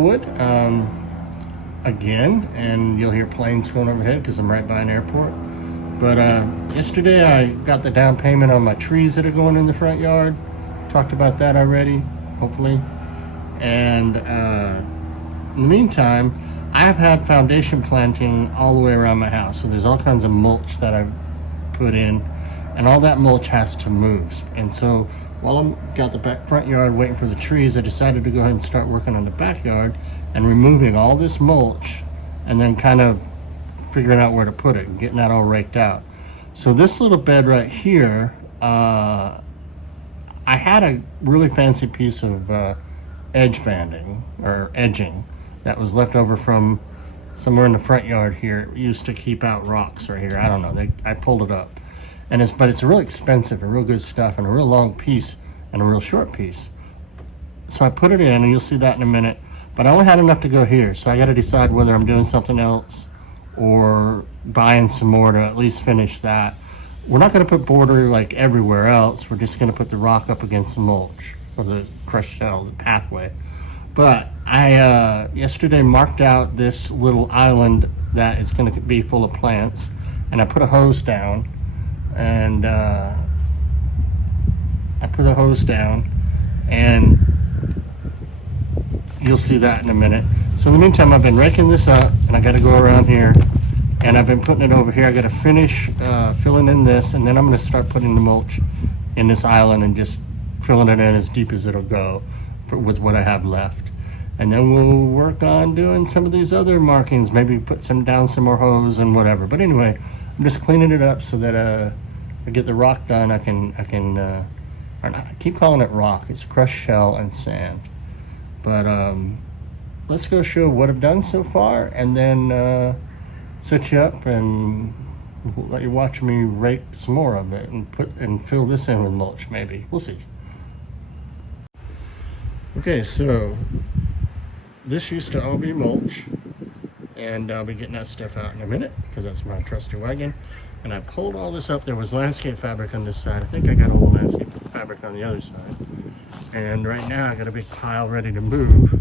wood again, and you'll hear planes going overhead because I'm right by an airport. But yesterday I got the down payment on my trees that are going in the front yard. Talked about that already, hopefully. And in the meantime, I have had foundation planting all the way around my house. So there's all kinds of mulch that I've put in, and all that mulch has to move. And so while I'm got the back front yard waiting for the trees, I decided to go ahead and start working on the backyard and removing all this mulch, and then kind of figuring out where to put it and getting that all raked out. So this little bed right here, I had a really fancy piece of edge banding or edging that was left over from somewhere in the front yard here. It used to keep out rocks right here. I don't know. I pulled it up, and it's real expensive and real good stuff, and a real long piece and a real short piece. So I put it in, and you'll see that in a minute. But I only had enough to go here, so I got to decide whether I'm doing something else or buying some more to at least finish that. We're not going to put border like everywhere else. We're just going to put the rock up against the mulch or the crushed shell, the pathway. But I yesterday marked out this little island that is going to be full of plants, and I put a hose down, and you'll see that in a minute. So in the meantime, I've been raking this up, and I got to go around here, and I've been putting it over here. I got to finish filling in this, and then I'm going to start putting the mulch in this island and just filling it in as deep as it'll go with what I have left. And then we'll work on doing some of these other markings, maybe put down some more hose and whatever. But anyway, I'm just cleaning it up so that I get the rock done. I keep calling it rock. It's crushed shell and sand. But let's go show what I've done so far, and then set you up and let you watch me rake some more of it and fill this in with mulch. Maybe we'll see. Okay, so this used to all be mulch, and I'll be getting that stuff out in a minute because that's my trusty wagon. And I pulled all this up. There was landscape fabric on this side. I think I got all the landscape fabric on the other side. And right now I got a big pile ready to move,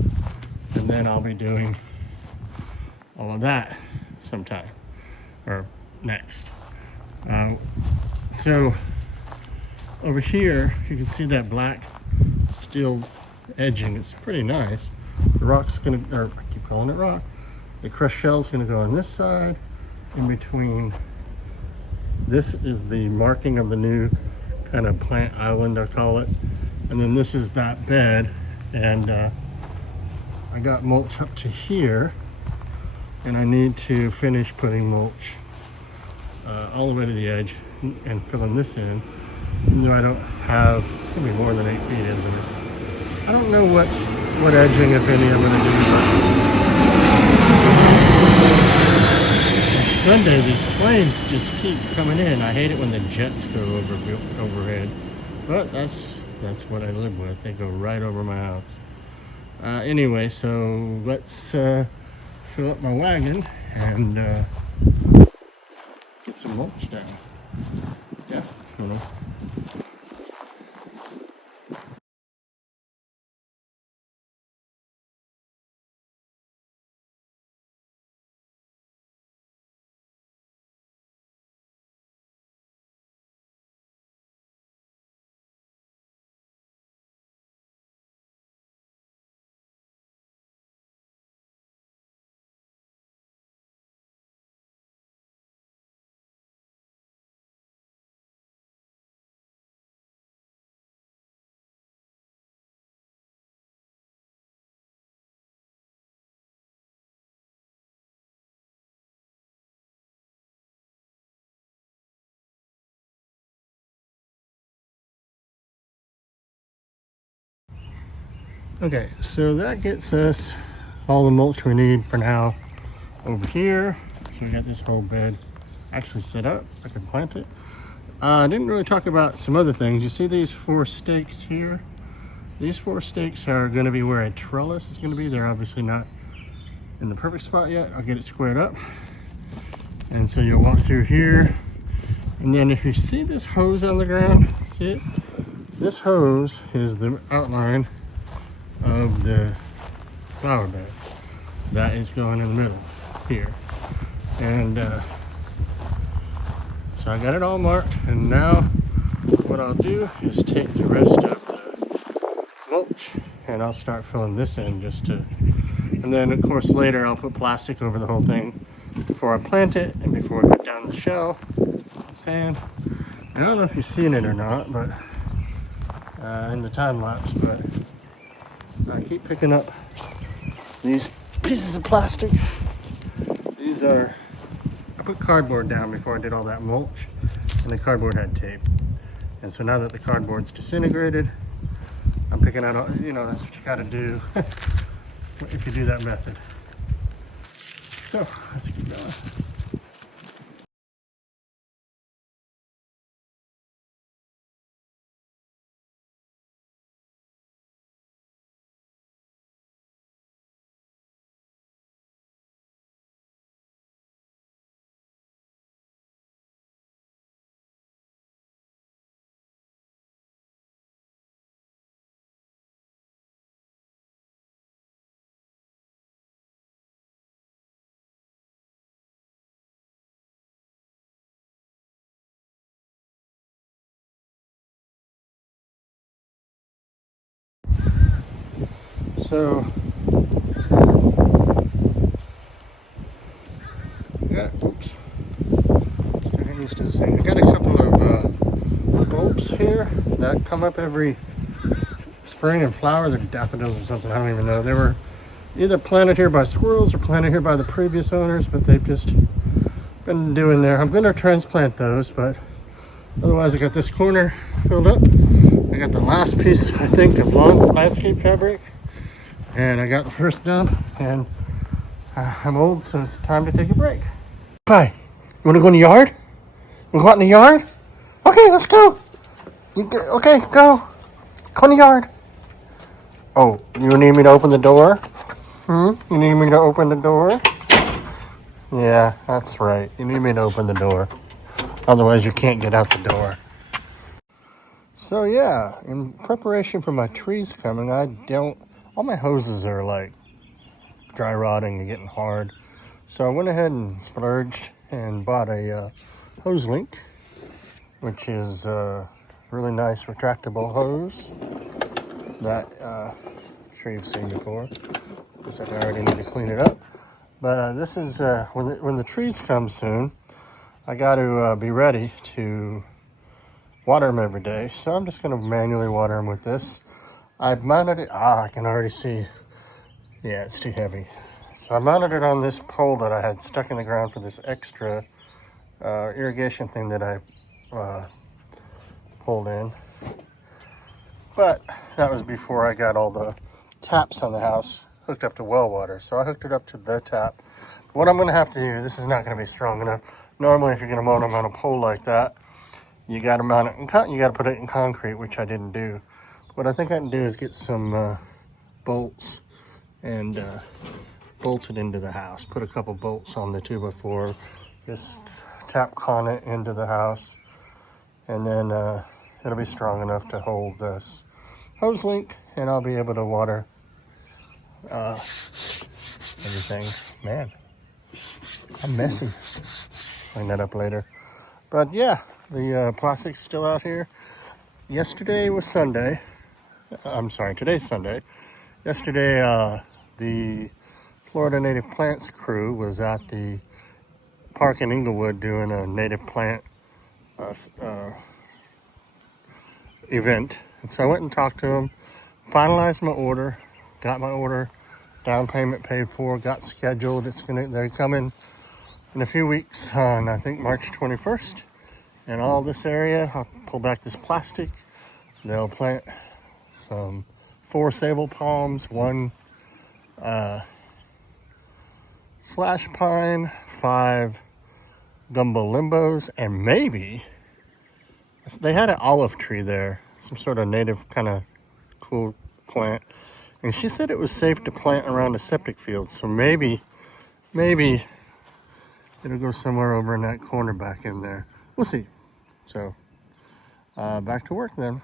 and then I'll be doing all of that sometime or next. So over here you can see that black steel edging. It's pretty nice. The rock's gonna, or I keep calling it rock, the crushed shell's gonna go on this side. In between, this is the marking of the new kind of plant island, I call it. And then this is that bed, and I got mulch up to here, and I need to finish putting mulch all the way to the edge and filling this in. Even though I don't have, it's gonna be more than 8 feet, isn't it? I don't know what edging, if any, I'm gonna do. On Sunday, these planes just keep coming in. I hate it when the jets go overhead, but that's what I live with. They go right over my house. Anyway, so let's fill up my wagon and get some mulch down. Yeah, I don't know. Okay, so that gets us all the mulch we need for now over here. So we got this whole bed actually set up. I can plant it. I didn't really talk about some other things. You see these 4 stakes here? These 4 stakes are going to be where a trellis is going to be. They're obviously not in the perfect spot yet. I'll get it squared up. And so you'll walk through here. And then if you see this hose on the ground, see it? This hose is the outline of the flower bed. That is going in the middle here. And so I got it all marked, and now what I'll do is take the rest of the mulch and I'll start filling this in and then of course later I'll put plastic over the whole thing before I plant it and before I put down the shell, sand. I don't know if you've seen it or not, but in the time lapse, but I keep picking up these pieces of plastic. These are, I put cardboard down before I did all that mulch, and the cardboard had tape. And so now that the cardboard's disintegrated, I'm picking out, that's what you gotta do if you do that method. So let's keep going. So, oops. Getting used to this thing. I got a couple of bulbs here that come up every spring and flower. They're daffodils or something, I don't even know. They were either planted here by squirrels or planted here by the previous owners, but they've just been doing there. I'm gonna transplant those, but otherwise I got this corner filled up. I got the last piece, I think, of long landscape fabric, and I got the first done, and I'm old, so it's time to take a break. Hi, you wanna go in the yard? We go out in the yard? Okay, let's go. Okay, go. Go in the yard. Oh, you need me to open the door? You need me to open the door? Yeah, that's right. You need me to open the door. Otherwise, you can't get out the door. So yeah, in preparation for my trees coming, all my hoses are like dry rotting and getting hard. So I went ahead and splurged and bought a hose link, which is a really nice retractable hose that I'm sure you've seen before. Looks like I already need to clean it up. But this is, when the trees come soon, I got to be ready to water them every day. So I'm just going to manually water them with this. I've mounted it, I can already see, yeah, it's too heavy. So I mounted it on this pole that I had stuck in the ground for this extra irrigation thing that I pulled in. But that was before I got all the taps on the house hooked up to well water. So I hooked it up to the tap. What I'm going to have to do, this is not going to be strong enough. Normally, if you're going to mount them on a pole like that, you got to mount it in you got to put it in concrete, which I didn't do. What I think I can do is get some bolts and bolt it into the house. Put a couple bolts on the 2x4, just tap con it into the house, and then it'll be strong enough to hold this hose link, and I'll be able to water everything. Man, I'm messy. Clean that up later. But yeah, the plastic's still out here. Yesterday was Sunday. I'm sorry, today's Sunday. Yesterday, the Florida Native Plants crew was at the park in Inglewood doing a native plant event. And so I went and talked to them, finalized my order, got my order, down payment paid for, got scheduled. They're coming in a few weeks on, I think, March 21st. And all this area, I'll pull back this plastic. They'll plant some 4 sable palms, 1 slash pine, 5 gumbo limbos, and maybe they had an olive tree there, some sort of native kind of cool plant. And she said it was safe to plant around a septic field, so maybe it'll go somewhere over in that corner back in there. We'll see. So back to work then.